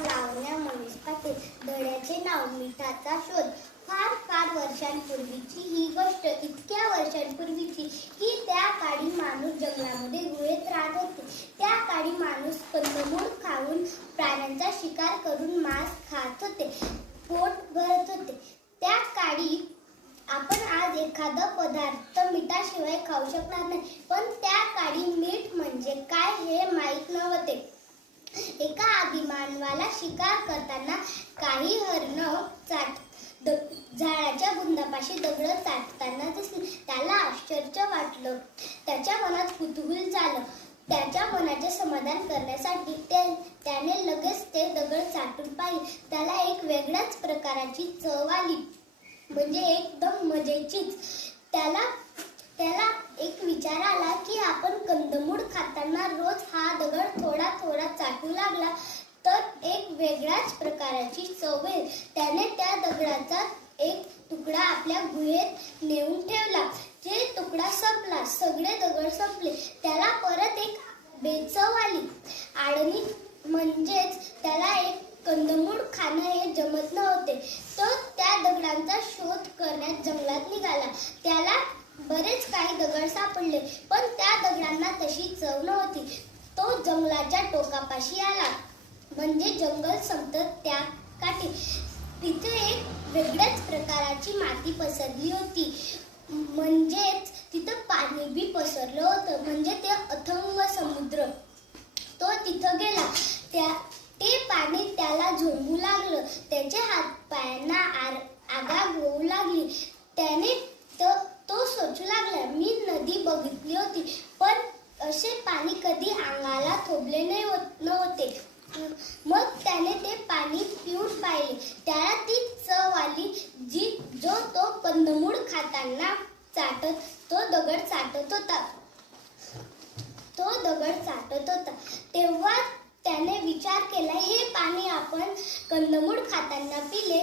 लावण्या मनीष पाटील. धड्याचे नाव मिठाचा शोध. फार फार वर्षांपूर्वीची ही गोष्ट, इतक्या वर्षांपूर्वीची की त्या काळी माणूस जंगलामध्ये गुहेत राहत होते. त्या काळी माणूस कंदमूळ खाऊन प्राण्यांचा शिकार करून मांस खात होते, पोट भरत होते. त्या काळी आपण आज एखादा पदार्थ मिठाशिवाय खाऊ शकणार नाही, पण त्या काळी मीठ म्हणजे काय हे माहीत नव्हते. एका आदिमानवाला शिकार करताना काही हरण झाडाच्या बुंदापाशी दगड चाटताना दिसली. त्याला आश्चर्य वाटलं. त्याच्या मनात कुतूहल झालं. त्याच्या मनाचे समाधान करण्यासाठी त्याने लगेच ते दगड चाटून पाहिले. त्याला एक वेगळ्याच प्रकारची चव आली, म्हणजे एकदम मजेचीच. त्याला एक विचार आला की आपण कंदमूळ खाताना रोज हा दगड थोडा थोडा चाटू लागला तर एक वेगळ्याच प्रकारची चव येईल. त्याने त्या दगडाचा एक तुकडा आपल्या गुहेत नेऊन ठेवला. ते तुकडा संपला, सगळे दगड संपले. त्याला परत एक बेचव आली आणि म्हणजेच त्याला एक कंदमूळ खाणं हे जमत नव्हते. तो त्या दगडांचा शोध करण्यात जंगलात निघाला. त्याला बरेच काही दगड सापडले, पण त्या दगडांना तशी चव नव्हती. तो जंगलाच्या टोकापाशी आला, म्हणजे जंगल संपत त्या काठी. तिथे एक वेगळ्याच प्रकारची माती पसरली होती, म्हणजेच तिथं पाणी बी पसरलं होतं, म्हणजे ते अथांग समुद्र. तो तिथं गेला. ते पाणी त्याला झोंबू लागलं. त्याच्या हातपायांना आग होऊ लागली. त्याने तो सोचू लागला, मी नदी बघितली होती, पण असे पाणी कधी अंगाला थोपले नव्हते. मग त्याने ते पाणी पिऊन पाहिले. त्याला ती चव आली जो तो कंदमूळ खाताना तो दगड चाटत होता. तेव्हा त्याने विचार केला, हे पाणी आपण कंदमूळ खाताना पिले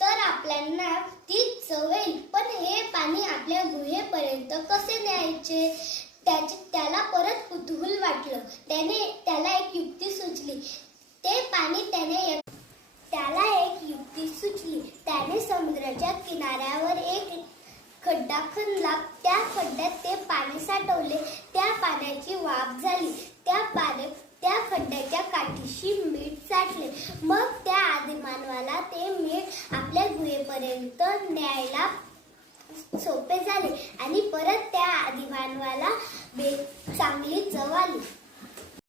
तर आपल्याला ती चव येईल, पण हे पाणी आपल्या गुहेपर्यंत कसे न्यायचे? त्याला परत कुतूहल वाटलं. त्याला एक युक्ती सुचली. त्याने समुद्राच्या किनाऱ्यावर एक खड्डा खणला. त्या खड्ड्यात ते पाणी साठवले. त्या पाण्याची वाफ झाली. त्या खड्ड्याच्या काठीशी मीठ साठले. मग त्या आदिमानवाला ते मीठ आपल्या गुहेपर्यंत न्यायला सोपे झाले आणि परत त्या आदिमानवाला चांगली चव आली.